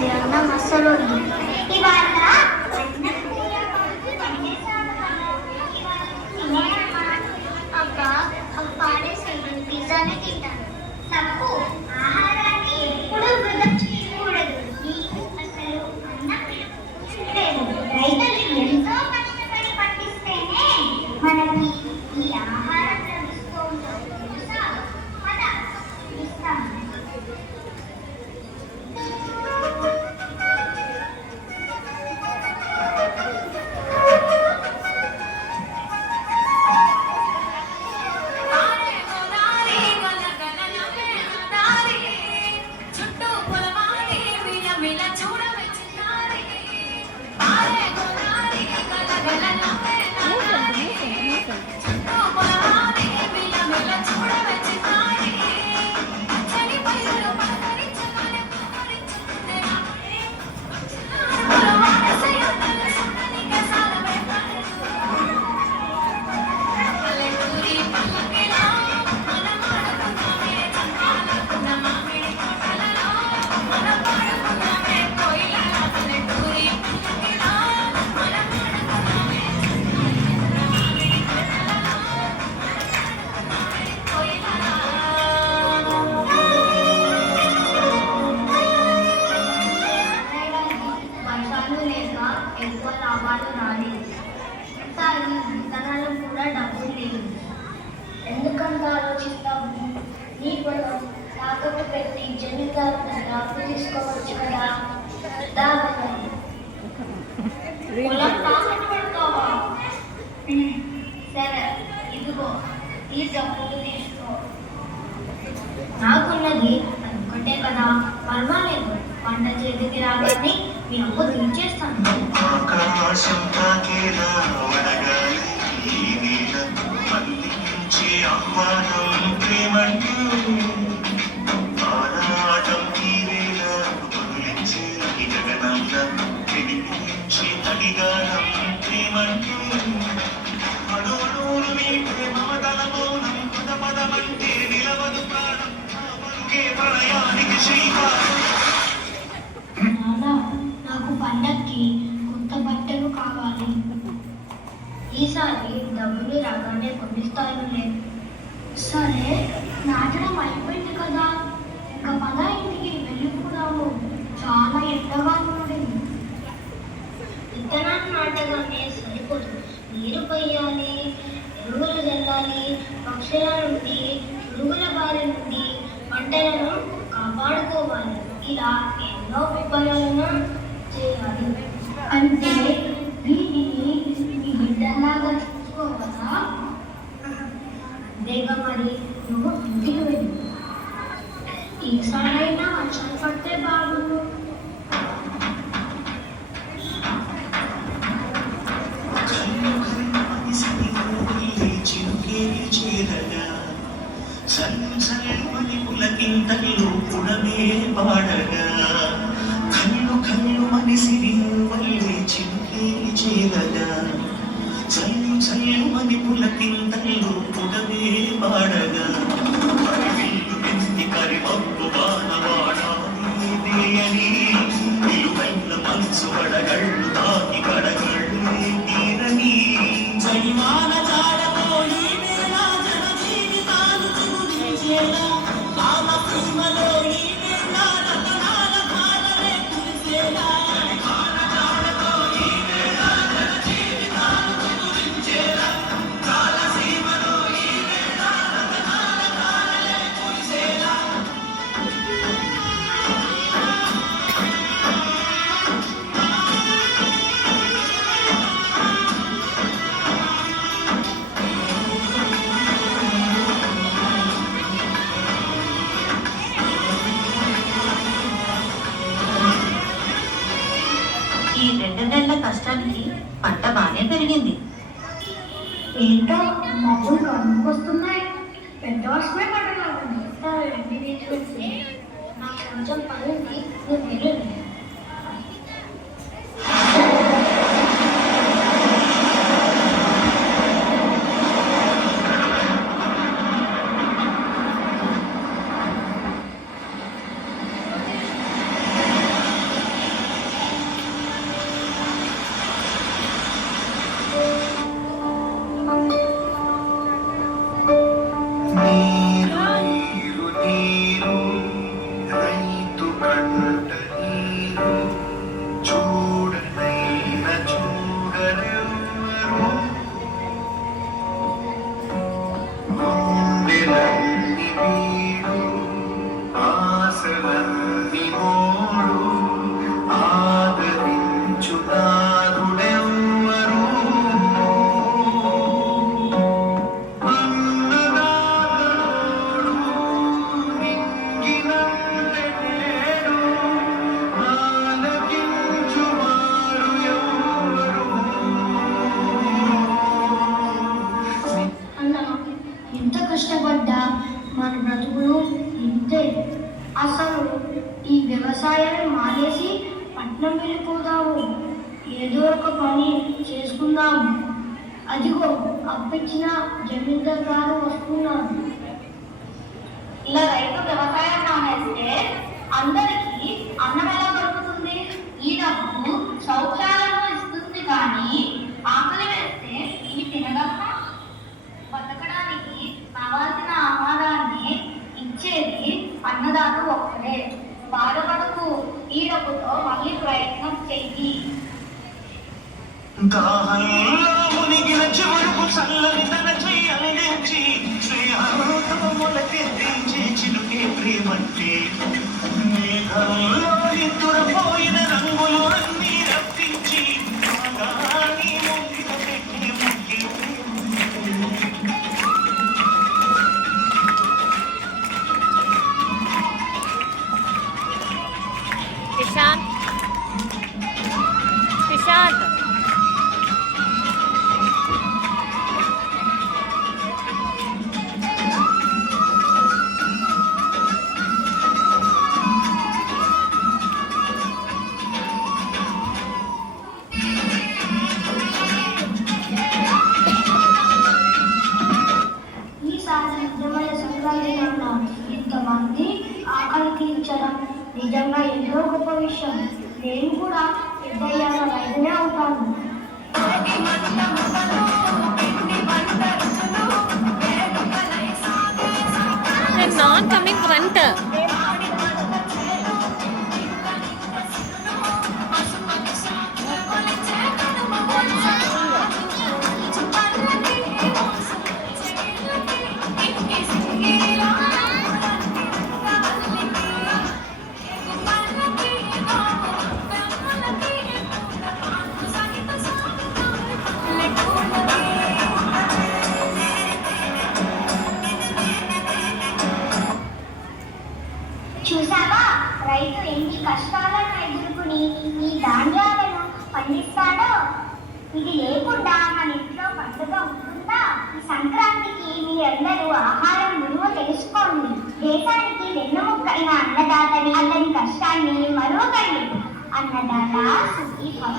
వద్దండి అన్నం అస్సలు వద్దు. ఇవాళ అక్క పాడేసేయండి, పిజ్జానే తింటాను. తప్పు. ఆహారాన్ని ఎప్పుడూ వృధా చేయకూడదు. నీకు అసలు అన్నం లేదు. రైతులు ఎంతో కష్టపడి పండిస్తేనే మనకి ఈ ఆహారం లభిస్తూ ఉంటుంది తెలుసా? పద ఇస్తాను. ఎక్కువ లాభాలు రాలేదు. ఇంకా ఈ విత్తనాలు కూడా డబ్బులు లేవు. ఎందుకంత ఆలోచిస్తాము? నీ పొలం తాకట్టు పెట్టి జమీందారు దగ్గర అప్పు తీసుకోవచ్చు కదా. పొలం తాకట్టు పెడతావా? సరే, ఇదిగో ఈ డబ్బులు తీసుకో. నాకున్నది ఒకటే కదా, పర్వాలేదు. పంట చేతికి రాగానే మీ అప్పు తీర్చేస్తాను. ఆకాశం తాకేలా వడగాలి ఈ నీల అందించే ఆహ్వానం ప్రేమంటూ ఆనాటం తీరేల వదిలించే జగనంతా వినిపించే తడిగానం ప్రేమంటూ అణువులు మీటే మమతల మౌనం పద పదమంటే నిలవదు ప్రాణం ప్రళయానికి శ్రీకారం. నాకు పండక్కి కొత్త బట్టలు కావాలి. ఈసారి డబ్బులు రాగానే కొనిస్తానులే. సరే, నాటడం అయిపోయింది కదా, ఇంకా పద ఇంటికి వెళ్ళిపోదాము. చాలా ఎండగా ఉంది. విత్తనాన్ని నాటగానే సరిపోదు. నీరు పోయాలి, ఎరువులు చల్లాలి, పక్షుల నుండి పురుగుల బారి నుండి పంటలను కాపాడుకోవాలి. ఇలా ఎన్నో విభాగాలను చేయాలి. అంటే వీటిని మీ బిడ్డలాగా చూసుకోవాలా? అంతేగా మరి, నువ్వు ఇంటికి వెళ్ళు. ఈసారైనా వర్షాలు పడితే బాగుండు. పులకింతల్లో పుడమే పాడగా కళ్ళు కళ్ళు మనిసిరి వల్లే చిరుకే చేరగా చల్లు చల్లు మని పులకింతల్లో పుడమే పాడగా కరివిల్లు ఎత్తి కరిమప్పు వానవాడాలి అని విలువైన మనసు వడగళ్ళు తాకి కడగళ్ళు తీరని జయమాన జాడపోయి వేళ జన జీవితాలు చిగురించేలా రామ ప్రేమలో ఈ వేళ రతనాల భారమే కురిసేలా ఈ 2 నెలల కష్టానికి పంట బాగానే పెరిగింది. ఏంటో మబ్బులు కమ్ముకొస్తున్నాయి. పెద్ద వర్షమే పడగలదు. నాకు కొంచెం పని ఉంది, నువ్వు వెళ్ళు. మానేసి పట్నం వెళ్ళిపోదాము. ఏదో ఒక పని చేసుకుందాము. అదిగో అప్పించిన జమీందార్ గారు వస్తున్నారు. ఇలా రైతు వ్యవసాయం మానేస్తే అందరికీ అన్నం ఎలా దొరుకుతుంది? ఈ డబ్బు సౌఖ్యాలను ఇస్తుంది కానీ ఆకలి వేస్తే ఇవి తినగలమా? బతకడానికి కావాల్సిన ఆహారాన్ని ఇచ్చేది అన్నదాత ఒక్కడే. బాధపడకు, ఈ డబ్బుతో మళ్ళీ ప్రయత్నం చెయ్యి. దాహంలో మునిగిన చివరకు చల్లని తన చెయ్యనించి శ్రేయాతో మొలకెత్తించి చిలుకే ప్రేమంటే మేఘంలో నిద్రపోయిన రంగులు అన్నీ రప్పించి ఆగాని ముంగిట పెట్టి ముగ్గి ప్రశాంత్ ప్రశాంత్ ఈసారి నిజమైన సంక్రాంతి నాన్న ఇంతమంది ఆకలి తీర్చడం నిజంగా ఎంతో గొప్ప విషయం. నేను కూడా పెద్దయ్యాక రైతునే అవుతాను. I'm not coming front. చూసావా, రైతు ఎన్ని కష్టాలను ఎదుర్కొని ఈ ధాన్యాలను పండిస్తాడో. ఇది లేకుండా మన ఇంట్లో పండుగ ఉంటుందా? ఈ సంక్రాంతికి మీరందరూ ఆహారం విలువ తెలుసుకోండి. దేశానికి వెన్నుముక్కైన అన్నదాతని, అతని కష్టాన్ని మరొకళ్ళు. అన్నదాత సుఖీ భవ.